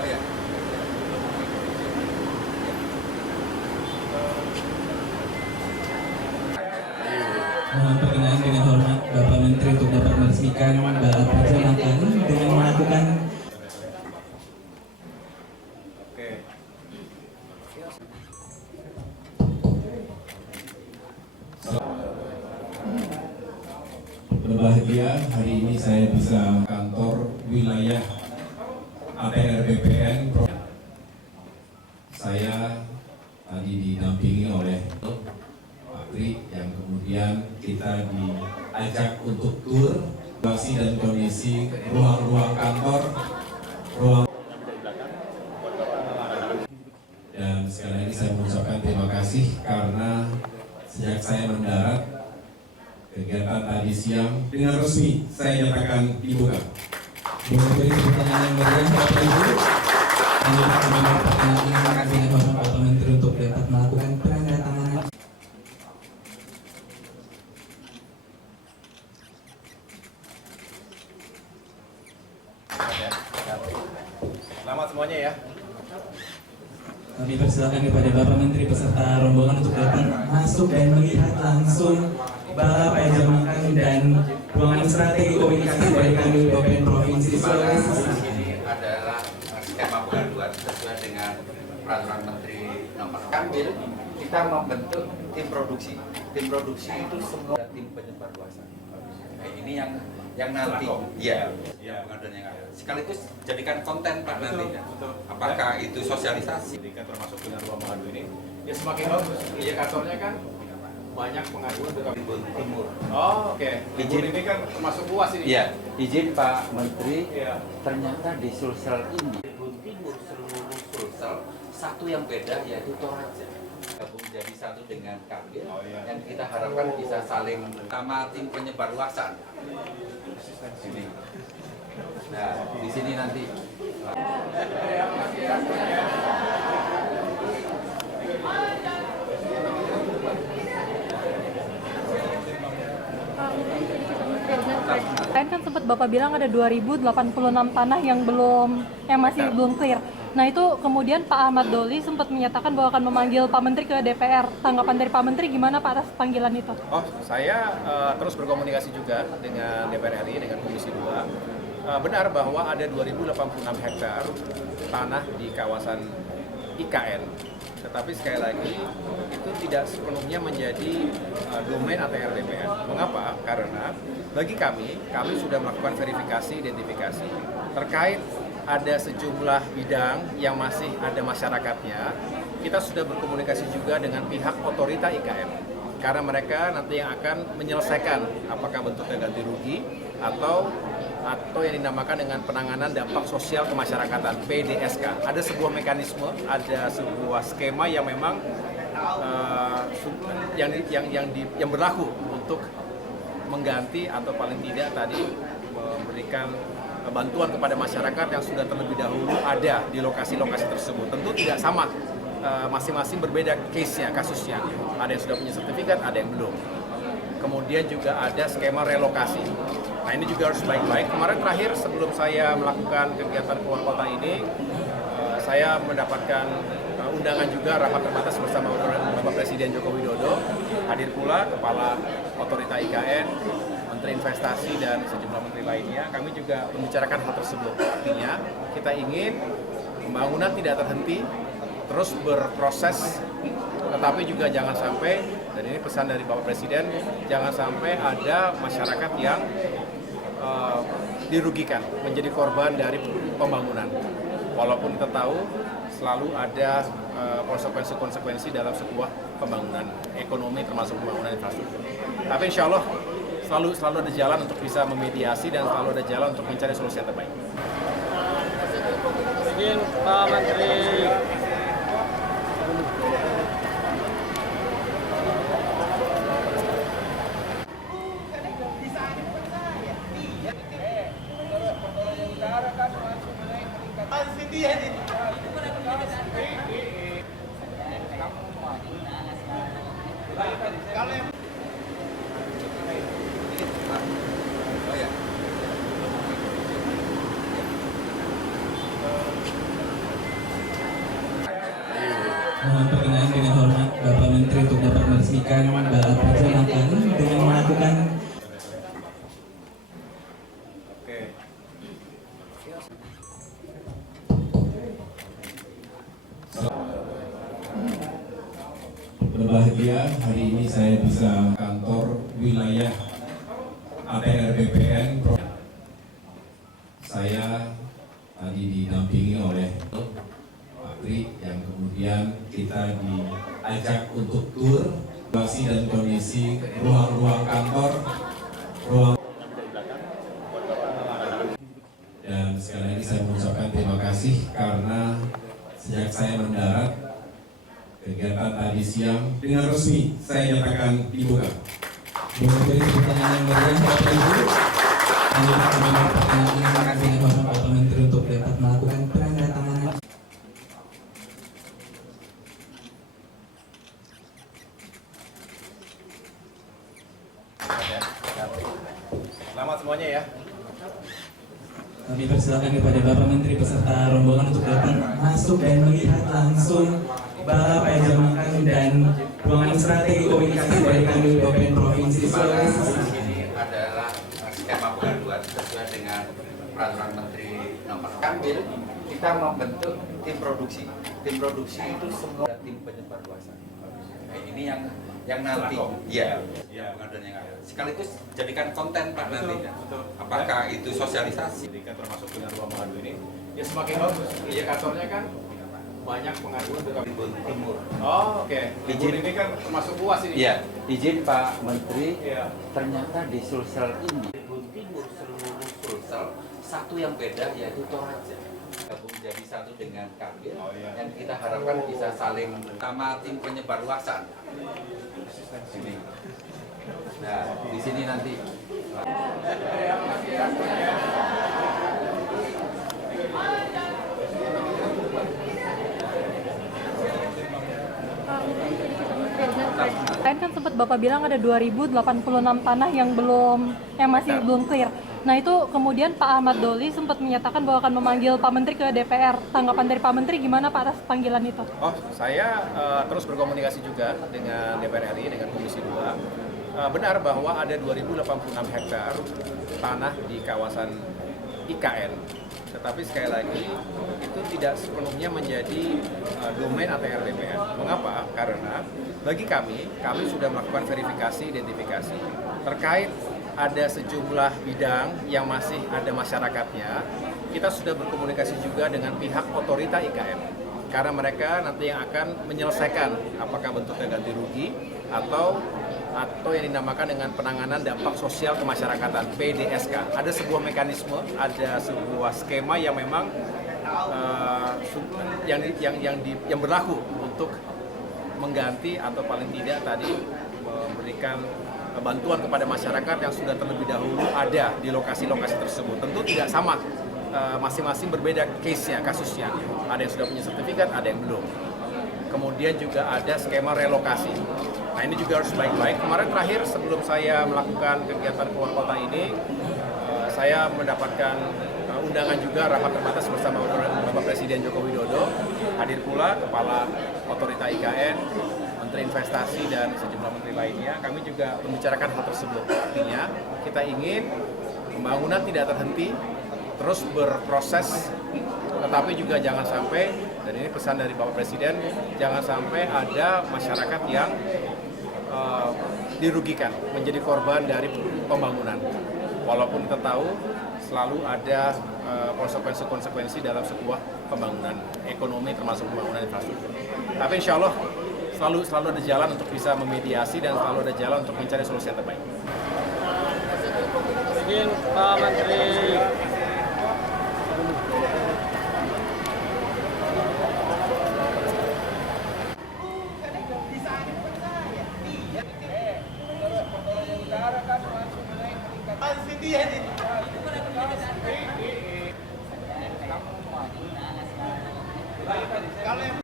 Oh ya. Mohon perkenan dengan hormat Bapak Menteri untuk dapat meresmikan balap perjalanan dengan melakukan Berbahagia hari ini saya bisa kantor wilayah ATR BPN. Saya tadi didampingi oleh Pak Tri yang kemudian kita diajak untuk tur situasi dan kondisi ruang-ruang kantor, dan sekali lagi saya mengucapkan terima kasih karena sejak saya mendarat kegiatan tadi siang dengan resmi saya nyatakan dibuka. boleh beri tepuk tangan yang meriah Bapak Ibu. Kami akan perkenalan dengan hormat Bapak Menteri untuk dapat melakukan penandatanganan. Selamat semuanya ya. Kami persilakan kepada Bapak Menteri beserta rombongan untuk dapat masuk dan melihat langsung balap perjalanan dan ruangan strategi komunikasi dari kami BPN Provinsi Sulawesi Selatan. Ini adalah skema pengaduan sesuai dengan peraturan Menteri nomor. Ambil kita membentuk tim produksi. Tim produksi itu semua tim penyebar luasan. Ini yang nanti ya pengaduan yang ada. Sekaligus jadikan konten Pak nanti. Apakah itu sosialisasi? Jadi kan termasuk dengan ruang mengadu ini ya semakin bagus. Iya kantornya kan banyak pengaduan ke Tribun Timur. Oh oke. Izin ini kan termasuk luas ini. Iya, izin Pak Menteri. Iya. Ternyata di Sulsel ini Tribun Timur seluruh Sulsel satu yang beda yaitu Toraja. Gabung jadi satu dengan Kambil yang kita harapkan bisa saling sama tim penyebar luasan. Sini. Nah, di sini nanti Kemarin kan sempat Bapak bilang ada 2086 tanah yang masih belum clear. Nah itu kemudian Pak Ahmad Doli sempat menyatakan bahwa akan memanggil Pak Menteri ke DPR. Tanggapan dari Pak Menteri gimana Pak atas panggilan itu? Oh saya terus berkomunikasi juga dengan DPR RI dengan Komisi 2. Benar bahwa ada 2086 hektar tanah di kawasan IKN. Tetapi sekali lagi itu tidak sepenuhnya menjadi domain ATR DPR. Mengapa? Karena bagi kami sudah melakukan verifikasi, identifikasi terkait ada sejumlah bidang yang masih ada masyarakatnya. Kita sudah berkomunikasi juga dengan pihak otorita IKN karena mereka nanti yang akan menyelesaikan apakah bentuknya ganti rugi atau yang dinamakan dengan penanganan dampak sosial kemasyarakatan (PDSK). Ada sebuah mekanisme, ada sebuah skema yang memang yang berlaku untuk mengganti atau paling tidak tadi memberikan bantuan kepada masyarakat yang sudah terlebih dahulu ada di lokasi-lokasi tersebut. Tentu tidak sama, masing-masing berbeda case-nya, kasusnya. Ada yang sudah punya sertifikat, ada yang belum. Kemudian juga ada skema relokasi. Nah ini juga harus baik-baik. Kemarin terakhir sebelum saya melakukan kegiatan keluar kota ini, saya mendapatkan undangan juga rapat terbatas bersama Bapak Presiden Joko Widodo. Hadir pula Kepala Otorita IKN, Menteri Investasi dan sejumlah menteri lainnya. Kami juga membicarakan hal tersebut. Artinya kita ingin pembangunan tidak terhenti, terus berproses, tetapi juga jangan sampai, dan ini pesan dari Bapak Presiden, jangan sampai ada masyarakat yang dirugikan, menjadi korban dari pembangunan. Walaupun kita tahu selalu ada konsekuensi-konsekuensi dalam sebuah pembangunan ekonomi termasuk pembangunan infrastruktur. Tapi insya Allah selalu ada jalan untuk bisa memediasi dan selalu ada jalan untuk mencari solusi yang terbaik. Izin Pak Menteri. Mohon perkenan dengan hormat Bapak Menteri untuk dapat meresmikan balap perjalanan dengan melakukan Berbahagia hari ini saya bisa kantor wilayah ATR BPN. Saya tadi didampingi oleh Pak Tri yang kemudian kita diajak untuk tur situasi dan kondisi ruang-ruang kantor, dan sekali lagi saya mengucapkan terima kasih karena sejak saya mendarat kegiatan tadi siang dengan resmi saya nyatakan dibuka. Boleh beri tepuk tangan yang meriah Bapak Ibu. Lanjutkan dengan perkenan dengan hormat Bapak Menteri untuk dapat melakukan penandatanganan. Selamat semuanya ya. Kami persilakan kepada Bapak Menteri beserta rombongan untuk dapat masuk dan melihat langsung balap pajamakan dan ruangan strategi komunikasi dari kami BPN Provinsi Sulawesi Selatan. Ini adalah skema pengaduan sesuai dengan peraturan Menteri nomor. Ambil kita membentuk tim produksi. Tim produksi itu semua tim penyebar luasan. Ini yang nanti, ya pengaduan yang ada. Sekaligus jadikan konten Pak nanti. Apakah itu sosialisasi? Jadi kan termasuk dengan ruang mengadu ini, ya semakin bagus. Iya kantornya kan banyak pengaduan ke Tribun Timur. Oh oke. Izin ini kan termasuk luas ini. Iya, izin Pak Menteri. Iya. Ternyata di Sulsel ini, Tribun Timur seluruh Sulsel, satu yang beda yaitu Toraja. Gabung jadi satu dengan Kambil, yang kita harapkan bisa saling sama tim penyebar luasan. Sini. Nah, di sini nanti. Kemarin kan sempat Bapak bilang ada 2086 tanah yang masih belum clear. Nah itu kemudian Pak Ahmad Doli sempat menyatakan bahwa akan memanggil Pak Menteri ke DPR. Tanggapan dari Pak Menteri gimana Pak atas panggilan itu? Oh, saya terus berkomunikasi juga dengan DPR RI, dengan Komisi 2. Benar bahwa ada 2086 hektar tanah di kawasan IKN. Tetapi sekali lagi, itu tidak sepenuhnya menjadi domain ATR DPR. Mengapa? Karena bagi kami sudah melakukan verifikasi, identifikasi terkait ada sejumlah bidang yang masih ada masyarakatnya. Kita sudah berkomunikasi juga dengan pihak otorita IKN, karena mereka nanti yang akan menyelesaikan apakah bentuknya ganti rugi atau yang dinamakan dengan penanganan dampak sosial kemasyarakatan (PDSK). Ada sebuah mekanisme, ada sebuah skema yang memang yang berlaku untuk mengganti atau paling tidak tadi memberikan bantuan kepada masyarakat yang sudah terlebih dahulu ada di lokasi-lokasi tersebut. Tentu tidak sama, masing-masing berbeda case-nya, kasusnya. Ada yang sudah punya sertifikat, ada yang belum. Kemudian juga ada skema relokasi. Nah ini juga harus baik-baik. Kemarin terakhir sebelum saya melakukan kegiatan keluar kota ini, saya mendapatkan undangan juga rapat terbatas bersama Bapak Presiden Joko Widodo. Hadir pula Kepala Otorita IKN, Menteri Investasi dan sejumlah menteri lainnya. Kami juga membicarakan hal tersebut. Artinya kita ingin pembangunan tidak terhenti, terus berproses, tetapi juga jangan sampai, dan ini pesan dari Bapak Presiden, jangan sampai ada masyarakat yang dirugikan, menjadi korban dari pembangunan. Walaupun kita tahu selalu ada konsekuensi-konsekuensi dalam sebuah pembangunan ekonomi, termasuk pembangunan infrastruktur. Tapi insya Allah selalu ada jalan untuk bisa memediasi dan selalu ada jalan untuk mencari solusi yang terbaik. Izin Pak Menteri. Dia